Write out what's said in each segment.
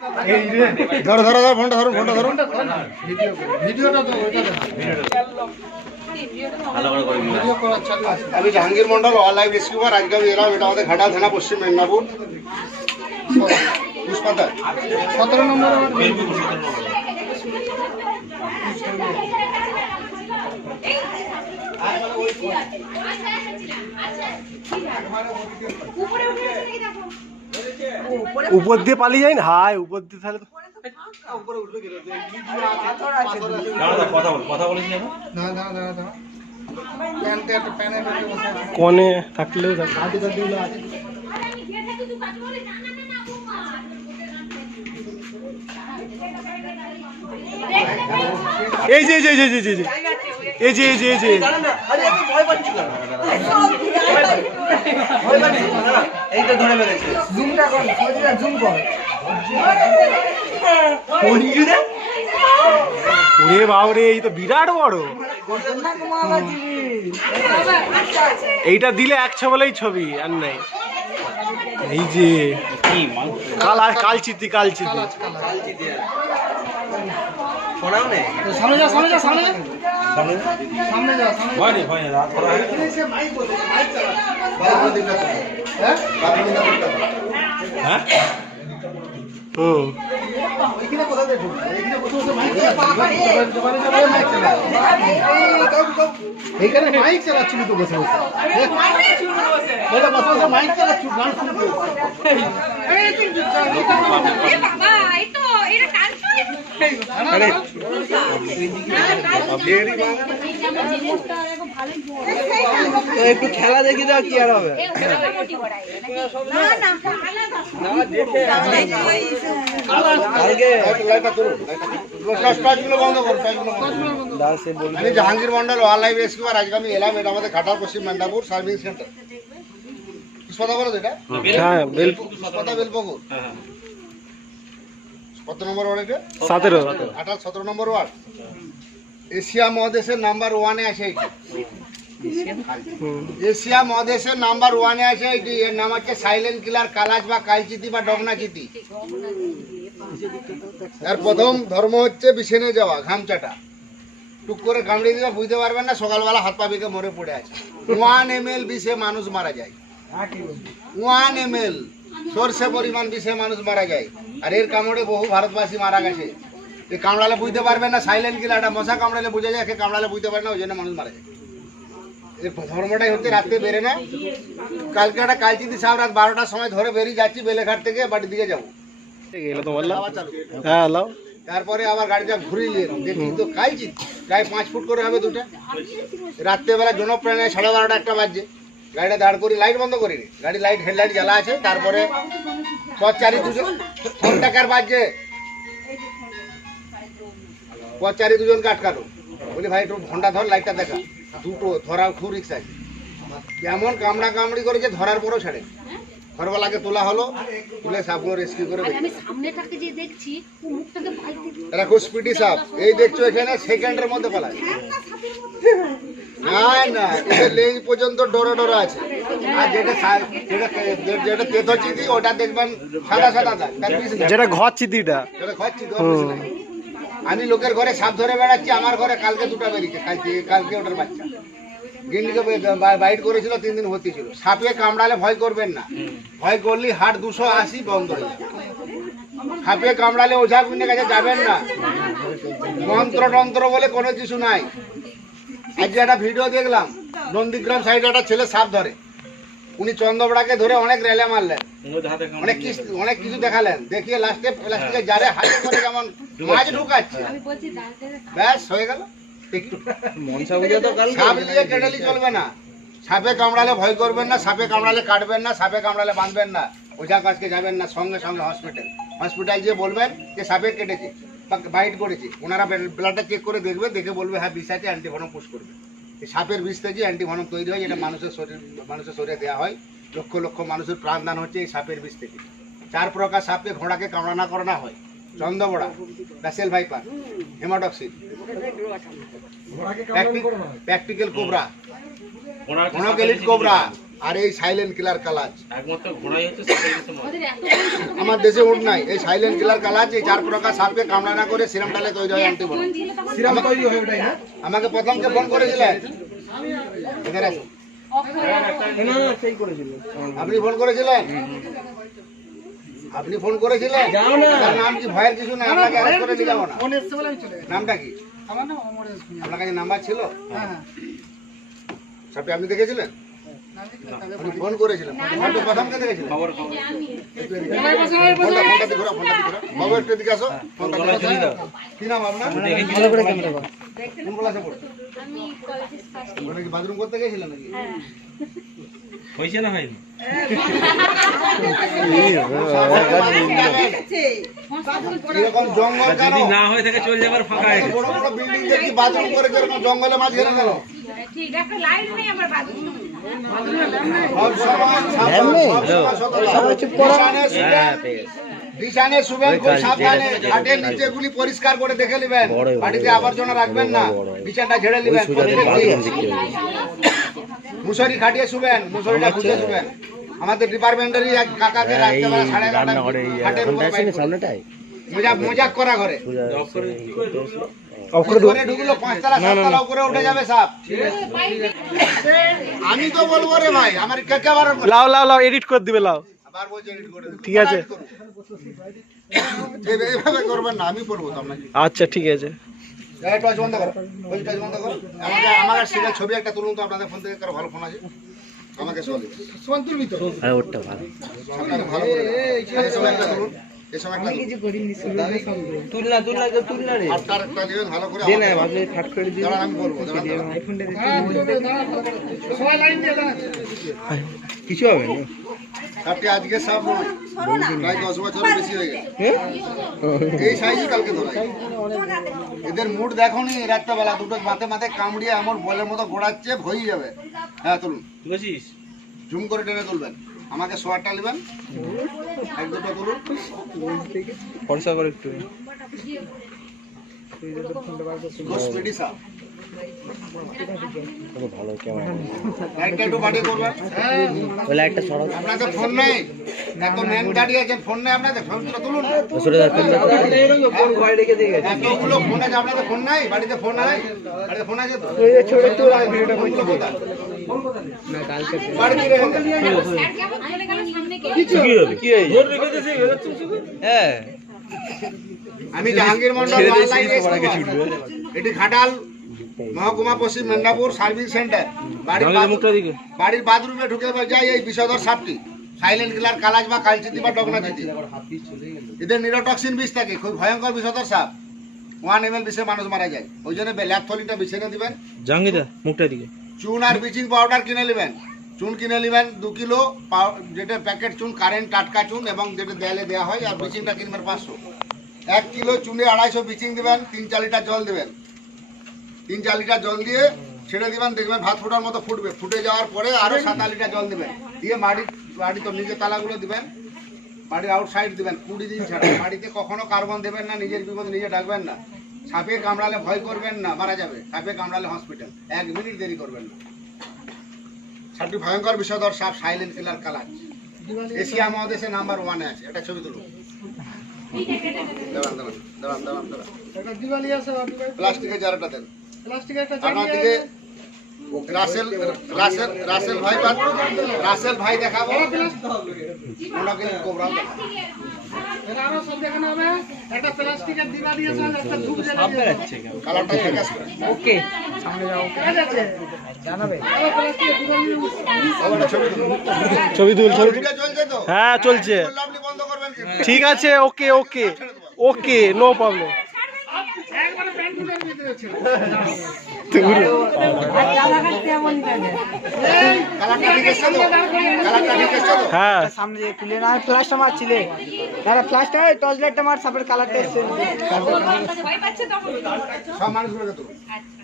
ধরো ধরো ধরো ফোনটা ধরো ফোনটা ধরো ভিডিওটা তো দেখো। আমি Jahangir Mondal wildlife rescuer আজকে আমি এলাম এটা আমাদের ঘাটা থানা পশ্চিম মেদিনীপুর পুষ্পাতা সতেরো নম্বর আমার উপর দিয়ে পালিয়ে যাই না? হাই উপর দিয়ে তাহলে কনে থাকলেও থাক- গাড়ি গাড়িগুলো আছে এই যে এই যে এই যে এই যে, এই যে এই যে এই যে এই যে জুমটা কর ফৌজিরা জুম কর ওরে বাবরে এই তো বিরাট বড়। এইটা দিলে এক ছবলেই ছবি আর নাই। এই যে কাল কালচিতি কালচিতি তো সামনে যা সামনে যা সামনে সামনে সামনে যা। হ্যাঁ হুম এখানে কোথা থেকে এখানে বসে বসে মাইক চালাচ্ছিস। মাইক চালাচ্ছিস। এইখানে মাইক চালাচ্ছিলি তো বসে বসে এটা বসে বসে মাইক চালাচ্ছিস গান শুনবি বাবা এই তো এটা কালকে একটু খেলা দেখি দাও কি আর হবে। Jahangir Mondal wildlife rescuer আজকে আমি এলাম এটা আমাদের ঘাটাল পশ্চিম মেদিনীপুর সার্ভিস সেন্টার পুষ্পাতা বলো এটা? হ্যাঁ বেল বেলপুকুর। কত নম্বর ওয়ার্ড এটা? সতেরো আঠাশ সতেরো। Number ward? এশিয়া মহাদেশের নাম্বার ওয়ানে আছে এটি। এশিয়া মহাদেশের নাম্বার ওয়ানে আছে এটি। এর নাম হচ্ছে সাইলেন্ট কিলার কালাজ বা কালচিতি বা ডগনাচিতি। এর প্রথম ধর্ম হচ্ছে বিছেনে যাওয়া ঘামচাটা টুক করে কামড়ে দিলে বুঝতে পারবেন না সকালবেলা হাত পা বেঁকে মরে পড়ে আছে। ওয়ান এম এল বিষে মানুষ মারা যায়। ওয়ান এম এল সর্ষে পরিমাণ বিষে মানুষ মারা যায়। আর এর কামড়ে বহু ভারতবাসী মারা গেছে। এই কামড়ালে বুঝতে পারবেন না সাইলেন্ট কিলারটা মশা কামড়ালে বুঝে যায় একে কামড়ালে বুঝতে পারে না ওই জন্য মানুষ মারা যায়। এর ধর্মটাই হচ্ছে রাত্রে বেরে না। কালকে একটা কালচিতি সাহেব রাত বারোটার সময় ধরে বেরিয়ে যাচ্ছি বেলেঘাট থেকে বাড়ির দিকে যাব। হ্যাঁ তারপরে আবার গাড়িটা ঘুরিয়ে দেখি তো কালচিত প্রায় পাঁচ ফুট করে হবে দুটো। রাত্রেবেলা জনপ্রাণে সাড়ে বারোটা একটা বাজছে। গাড়িটা দাঁড় করি লাইট বন্ধ করি গাড়ি লাইট হেডলাইট জ্বালা আছে তারপরে পথ চারি দুজন ফোন টাকার বাজছে। পথ চারি দুজনকে আটকালো। বলি ভাই একটু ঘণ্টা ধর লাইটটা দেখা। দুটো ধরা খুব রিক্স আছে। এমন কামড়া কামড়ি করেছে ধরার পরও ছাড়ে। ঘরওয়ালাকে তোলা হলো তুলে সাপগুলো রেস্কিউ করে আর সামনেটাকে যে দেখছি মুখটাকে এরা খুব স্পিডি সাপ। এই দেখছ এখানে সেকেন্ডের মধ্যে পালায়। না না এটা লেজ পর্যন্ত ডোরা ডোরা আছে। আর যেটা যেটা যেটা তেতো চিঠি ওটা দেখবেন সাদা সাদা। যেটা ঘর চিতিটা যেটা আমি লোকের ঘরে সাপ ধরে বেড়াচ্ছি আমার ঘরে কালকে দুটো বেরিয়েছে কালকে কালকে ওটার বাচ্চা। গিন্ডিকে বাইট করেছিল তিন দিন ভর্তি ছিল। সাপে কামড়ালে ভয় করবেন না। ভয় করলে হাট দুশো আশি বন্ধ হয়ে যাবে সাপে কামড়ালে ওঝা গুনের কাছে যাবেন না। মন্ত্র টন্ত্র বলে কোনো কিছু নাই। আজকে একটা ভিডিও দেখলাম। নন্দীগ্রাম সাইডে একটা ছেলে সাপ ধরে। উনি চন্দ্রবড়াকে ধরে অনেক রেলে মারলেন। অনেক কিছু অনেক কিছু দেখালেন। দেখিয়ে লাস্টে প্লাস্টিকে জারে হাতে করে যেমন মাছ ঢুকাচ্ছে। আমি বলছি ডালতে ব্যাস হয়ে গেল। সাপ দিয়ে কেটেলি চলবে না। সাপে কামড়ালে ভয় করবেন না সাপে কামড়ালে কাটবেন না সাপে কামড়ালে বাঁধবেন না। ওঝা কাছকে যাবেন না সঙ্গে সঙ্গে হসপিটাল হসপিটাল গিয়ে বলবেন যে সাপে কেটেছে। বাইট করেছে। ওনারা ব্লাডটা চেক করে দেখবে দেখে বলবে হ্যাঁ বিষ আছে অ্যান্টিভনম পুশ করবে। এই সাপের বিষ থেকে অ্যান্টিভনম তৈরি হয় এটা মানুষের শরীর মানুষের শরীরে দেওয়া হয়। লক্ষ লক্ষ মানুষের প্রাণদান হচ্ছে এই সাপের বিষ থেকে। চার প্রকার সাপকে ঘোড়াকে কামড়ানা করানো হয়। চন্দ্রবড়া Russell viper haemotoxin. Practical cobra. Cobra. আর এই সাইলেন্ট কিলার কালাজ। আমার দেশে উঠ নাই। এই সাইলেন্ট কিলার কালাজ এই চার প্রকার সাপকে কামড়া না করে সিরাম ডালে তৈরি হয় অ্যান্টিবডি ছিল সিরাম তৈরি হয় ওটাই না? আমাকে প্রথমকে ফোন করেছিলেন এখানে আসুন। আপনি ফোন করেছিলেন? আপনি ফোন করেছিলেন? নাম কি? ভয়ের কিছু না? আপনাকে অ্যারেস্ট করে নিয়ে যাব না। ফোন এসছে বলে আমি চলে গেছি নামটা কি? আমার নাম অমর এস ভূঁইয়া। আপনার কাছে নাম্বার ছিল? হ্যাঁ সাপটি আপনি দেখেছিলেন? ফোন করেছিলেন ফোনটা প্রথমকে দেখেছিলেন খবর খবর ফোনটা ফোনটা দিকে ঘোরা ফোনটা দিকে ঘোরা বাবু একটু এদিকে আসো ফোনটা দিকে আসো। কি নাম আপনার ভালো করে ক্যামেরা কর কোন ক্লাসে পড়ো আমি কলেজের ফার্স্ট ওখানে কি বাথরুম করতে গেছিলেন নাকি হয়েছে না হয়নি এরকম জঙ্গল যদি না হয়ে। থাকে চলে যাবার ফাঁকা বড় বড় বিল্ডিং কি বাথরুম করে জঙ্গলে মাছ ঘেরে গেল ঠিক একটা লাইন নেই আমার বাথরুম। বিছানে শুবেন, খুব সাবধানে খাটের নিচে গুলি পরিষ্কার করে দেখে নেবেন। বাড়িতে আবর্জনা রাখবেন না। বিছানটা ঝেড়ে নেবেন। মুসরি খাটিয়ে শুবেন মুসরিটা খুঁজে শুবেন। আমাদের ডিপার্টমেন্টেরই এক কাকাকে রাখতে পারে সাড়ে এগারোটা খাটের উপর বাইর মজা মজাক করা ঘরে। আমি তো বলব রে ভাই আমার লাও লাও লাও এডিট করে দিবে লাও। ঠিক আছে। এই- এইভাবে করবেন না আমি করব তো আপনাকে। আচ্ছা ঠিক আছে। ছবি একটা তুলুন তো আপনাদের ফোন থেকে কারও ভালো ফোন আছে? আমাকে আপনাকে ভালো ভালো আপনি আজকে সব প্রায় দশ বছরের বেশি হয়ে গেছে। এই সাইজই কালকে ধরা এদের মুড দেখো নি রাত্রেবেলা দুটো মাথে মাথে কামড়িয়ে এমন বলের মতো ঘোরাচ্ছে ভই যাবে। হ্যাঁ তুলুন। জুম করে টেনে তুলবেন। আমাকে সোয়ারটা নেবেন। এক দুটো তুলুন পরিষ্কার করে একটু। ফোন ফোন নেই। আপনাদের। ফোনটা তুলুন। ফোন আছে আপনাদের ফোন নাই? বাড়িতে ফোন নাই? বাড়িতে ফোন আছে আমি জাহাঙ্গীর মন্ডল এটি ঘাটাল মহকুমা পশ্চিম মেদিনীপুর সার্ভিস সেন্টার। বাড়ির বাড়ির বাথরুমে ঢুকে যাই এই বিষধর সাপটি। সাইলেন্ট কিলার কালাজ বা কালচিতি বা ডগনাচিতি এদের নিরোটক্সিন বিষ থাকে খুব ভয়ঙ্কর বিষধর সাপ। ওয়ান এম এল বিষে মানুষ মারা যায়। ওই জন্য ল্যাপথলিনটা বিছিয়ে দিবেন। জাঙ্গিদা মুখটা দিকে চুন আর ব্লিচিং পাউডার কিনে নেবেন। চুন কিনে নেবেন দু কিলো যেটা প্যাকেট চুন কারেন্ট টাটকা চুন এবং যেটা দেয়ালে দেওয়া হয়, আর ব্লিচিংটা কিনবেন পাঁচশো। এক কিলো চুনে আড়াইশো ব্লিচিং দেবেন, তিন চার লিটার জল দেবেন। তিন চার লিটার জল দিয়ে ছেড়ে দেবেন, দেখবেন ভাত ফোটার মতো ফুটবে। ফুটে যাওয়ার পরে আরও সাত আট লিটার জল দেবেন। দিয়ে বাড়ি বাড়ি তো নিজের তালাগুলো দেবেন। বাড়ির আউটসাইড দিবেন, কুড়ি দিন ছাড়া। বাড়িতে কখনো কার্বন দেবেন না, নিজের বিপদ নিজে ডাকবেন না। সাপে কামড়ালে ভয় করবেন না মারা যাবে। সাপে কামড়ালে হসপিটাল এক মিনিট দেরি করবেন না। সাপটি ভয়ঙ্কর বিষয়ধর সাপ সাইলেন্ট কিলার কালার। এশিয়া মহাদেশে নাম্বার ওয়ানে আছে। এটা ছবি তুলুন। প্লাস্টিকের জারটা দেন। আপনার দিকে রাসেল রাসেল রাসেল ভাই রাসেল ভাই দেখাবো। এটা আরও সব দেখানো হবে। একটা প্লাস্টিকের দিওয়ালি আছে একটা ধূপ জ্বালিয়ে আছে কালারটা ওকে সামনে যাও। জানাবে। প্লাস্টিকের দিওয়ালি ছবি তুল। ছবি হ্যাঁ চলছে। বললে আপনি বন্ধ করবেন কি? ঠিক আছে ওকে ওকে ওকে নো প্রবলেম হ্যাঁ। সামনে যে খুলে না লাইটটা মার সাপের কালারটা এসছে সব মানুষগুলোকে তুলুন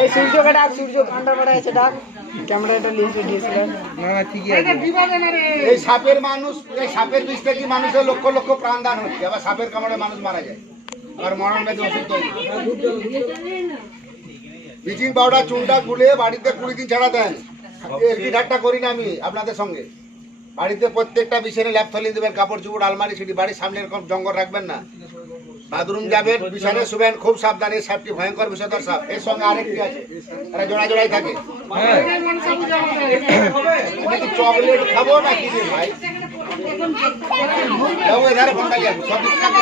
এই সূর্যকে ডাক সূর্য পান্ডার পাড়া আছে ডাক ক্যামেরাটা লিয়েছে ডিএসএলআর না না ঠিকই আছে। দিবালে না রে এই সাপের মানুষ এই সাপের বিষ থেকে মানুষের লক্ষ লক্ষ প্রাণ দান হচ্ছে। আবার সাপের কামড়ে মানুষ মারা যায়। আর মরণ ব্যাধি ওষুধ তৈরি ব্লিচিং পাউডার চুনটা গুলে বাড়িতে কুড়ি দিন ছাড়া দেন ঠাট্টা করি না আমি আপনাদের সঙ্গে। বাড়িতে প্রত্যেকটা বিছানে ল্যাপ থলি দেবেন কাপড় চুপড় আলমারি সিটি বাড়ির সামনে এরকম জঙ্গল রাখবেন না। বাথরুম যাবেন বিছানে শুবেন খুব সাবধানে সাপটি ভয়ঙ্কর বিষধর সাপ এর সঙ্গে আরেকটি আছে এরা জোড়া জোড়াই থাকে। চকলেট খাব না কি ভাই?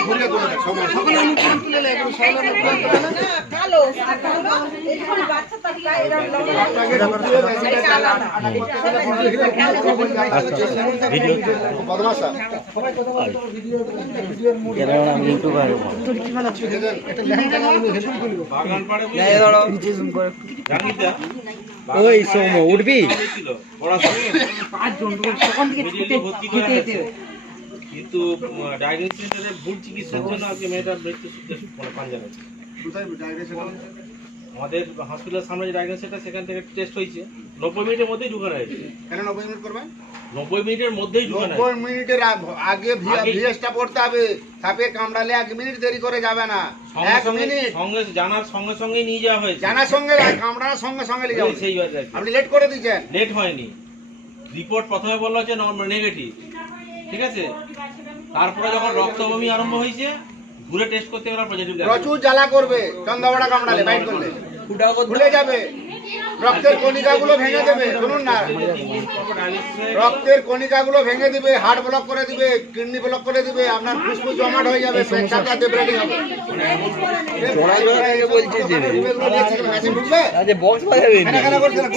ঘুরলে তুলে সমস্যা ওই সৌম উঠবি কিন্তু ডায়াগনোসিস ভুল চিকিৎসার জন্য আজকে মেয়েটার মৃত্যু সূত্রে পাঞ্জাবে? আমাদের হসপিটালের সামনে যে ডায়াগনোসিস সেন্টার সেখান থেকে টেস্ট হয়েছে। নব্বই মিনিটের মধ্যেই ঢুকানো হয়েছে। কেন নব্বই মিনিট করবেন? নব্বই মিনিটের মধ্যেই ঢুকানো নব্বই মিনিটের আগে ভিএসটা পড়তে হবে। সাপে কামড়ালে এক মিনিট দেরি করে যাবে না। সঙ্গে এক সঙ্গে মিনিট। সঙ্গে জানার সঙ্গে সঙ্গেই নিয়ে যাওয়া হয়েছে। জানার সঙ্গে কামড়ানোর সঙ্গে সঙ্গে নিয়ে যাবেন সেই আপনি লেট করে দিয়েছেন। লেট হয়নি। রিপোর্ট প্রথমে বলল হচ্ছে নেগেটিভ ঠিক আছে? তারপরে যখন রক্ত বমি আরম্ভ হয়েছে ঘুরে টেস্ট করতে গেলে পজিটিভ প্রচুর জ্বালা করবে চন্দ্রবাড়া কামড়ালে বাইট করলে। ভুলে যাবে। রক্তের কণিকাগুলো ভেঙে দেবে শুনুন না। রক্তের কণিকাগুলো ভেঙে দিবে হার্ট ব্লক করে দিবে কিডনি ব্লক করে দিবে আপনার ফুসফুস জমাট হয়ে যাবে পেট চাপড়াতে ব্লিডিং হবে। টিপে-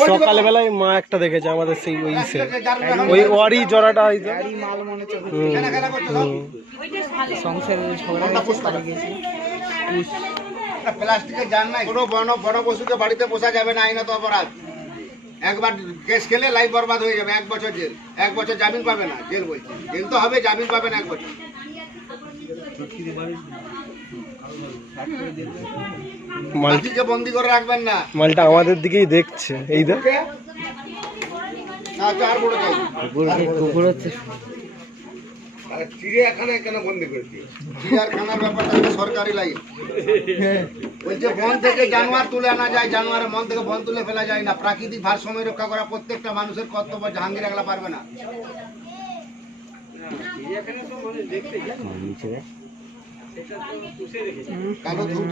সকালবেলায় মা একটা দেখেছে আমাদের সেই ওই ইসে। ওই ওয়ারি জরাটা মনে। সংসারের ঝগড়া? একটা প্লাস্টিকের জান নাই। কোনো বড় বড় পশুকে বাড়িতে পোষা যাবে না আইনত অপরাধ। একবার কেস খেলে লাইফ বরবাদ হয়ে যাবে এক বছর জেল। এক বছর জামিন পাবে না জেল বলছে জেল তো হবে জামিন পাবে না এক বছর। মাল হাতিকে বন্দি করে রাখবেন না। মালটা আমাদের দিকেই দেখছে এই দেখ। না চার বড় চাই। কুকুর হচ্ছে আরে চিড়িয়াখানায় কেন বন্দি করেছি চিড়িয়াখানার ব্যাপারটা সরকারি লাইন। বলছে বন থেকে জানোয়ার তুলে আনা যায় জানোয়ারের মন থেকে বন তুলে ফেলা যায় না। প্রাকৃতিক ভারসাম্য রক্ষা করা প্রত্যেকটা মানুষের কর্তব্য জাহাঙ্গীর একলা পারবে না। কালো ধূপ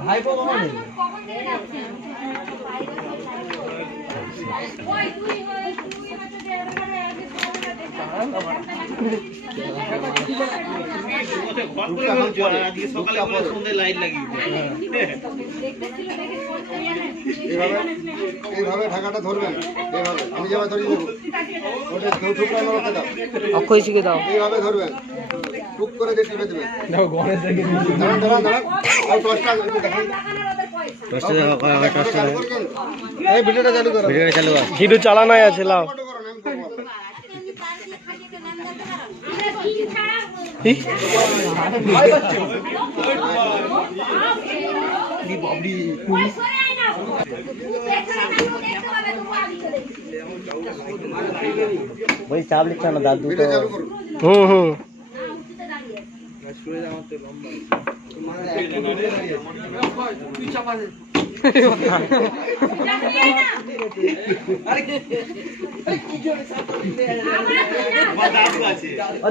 ভাইপো এইভাবে ঢাকাটা ধরবেন। এইভাবে। আমি যেভাবে ধরি দেবো ওটা দাও। অক্ষয় শিখে দাও। এইভাবে ধরবেন। টুক করে দিয়ে টিপে দাঁড়ান দাঁড়ান দাঁড়ান। আর টসটা একটু দেখান। চালু করছেন? এই ভিডিওটা চালু করো। ভিডিও চালানোই আছে লাও। ফটো করো, নাম হুম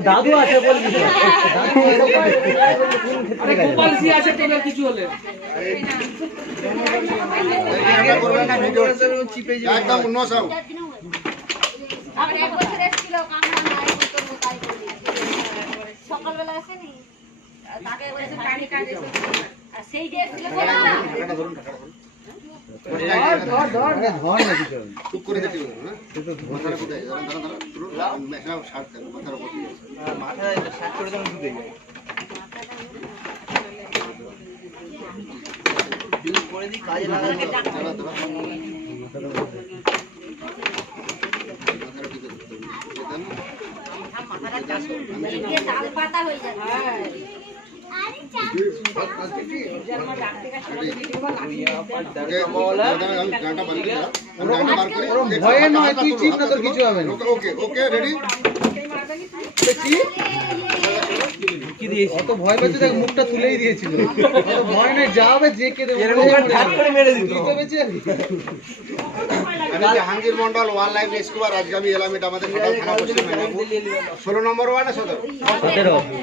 দাদু আছে। বলবি এটা করবেন না ভিডিও একদম নো আবার এক বছর এসেছিল কামড়া নাই করব তাই করি সকালবেলা আসেনি? তাকে বলেছে পানি কাজ আর সেই যে এসেছিল না ঢাকাটা ধরুন ঢাকাটা ধরুন। ধর না কিছু। চুপ করে দেখি না মাথাটা কোথায়? দাঁড়ান দাঁড়ান দাঁড়ান পুরো শার্ট দেন মাথার উপর দিয়ে দাঁড়া, দাঁড়া। মাথাটা ঠিক আছে, দেন। এদিকে তাল পাতা হয়ে যাচ্ছে ওকে, দাঁড়া, আমি গানটা বার করি, দাঁড়া। আমি গানটা বার করি। ওরম দেখো, ভয়ে হাতটা- নয়, হাতটা তুই তুলো, চিপ না, হাতটা তোর কিছু তুলো। হবে না। ওকে, ওকে, ওকে, দিয়েছি। অত ভয় পাচ্ছে দেখ মুখটা তুলেই দিয়েছিল। অত ভয় নেই যা হবে যে কে দেবে। তুই তো বেঁচে যাবি। আমি Jahangir Mondal one life rescuer আজকে আমি এলাম এটা আমাদের ঘাটাল থানা পশ্চিম মেদিনীপুর। ষোলো নম্বর ওয়ার্ড সতেরো।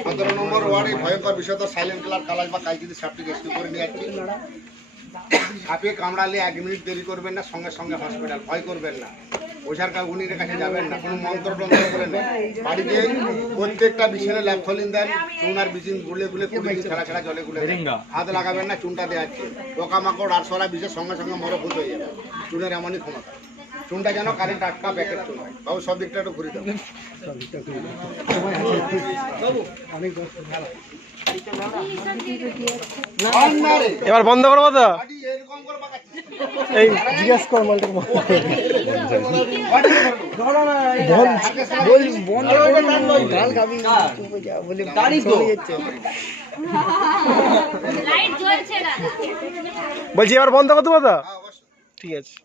সতেরো। নম্বর ওয়ার্ডে ভয়ঙ্কর বিষয় তো সাইলেন্ট কালার কালাজ বা কালচিতে সাপটি রেস্কিউ করে নিয়ে যাচ্ছি সাপে কামড়ালে এক মিনিট দেরি করবেন না সঙ্গে সঙ্গে হসপিটাল ভয় করবেন না। ওঝার কা উনির কাছে যাবেন না কোনো মন্ত্র টন্ত্র করে নেই বাড়িতে প্রত্যেকটা বিছানে ল্যাব খলিন দেন চুন আর বিচিন গুলে গুলে কুড়ি ছাড়া ছাড়া জলে গুলে হাত লাগাবেন না চুনটা দেওয়া আছে। পোকামাকড় আরশোলা বিষের সঙ্গে সঙ্গে মরে ভূত হয়ে যাবে। চুনের এমনই ক্ষমতা। চুনটা যেন কারেন্ট আটকা প্যাকেট চুন হয়। বাবু সব দিকটা একটু ঘুরে দাও। আন্নারে, এবার বন্ধ করব তো। এই জিজ্ঞেস কর মালটা হয়ে বলছি এবার বন্ধ করে দেবো তো? হ্যাঁ, ঠিক আছে।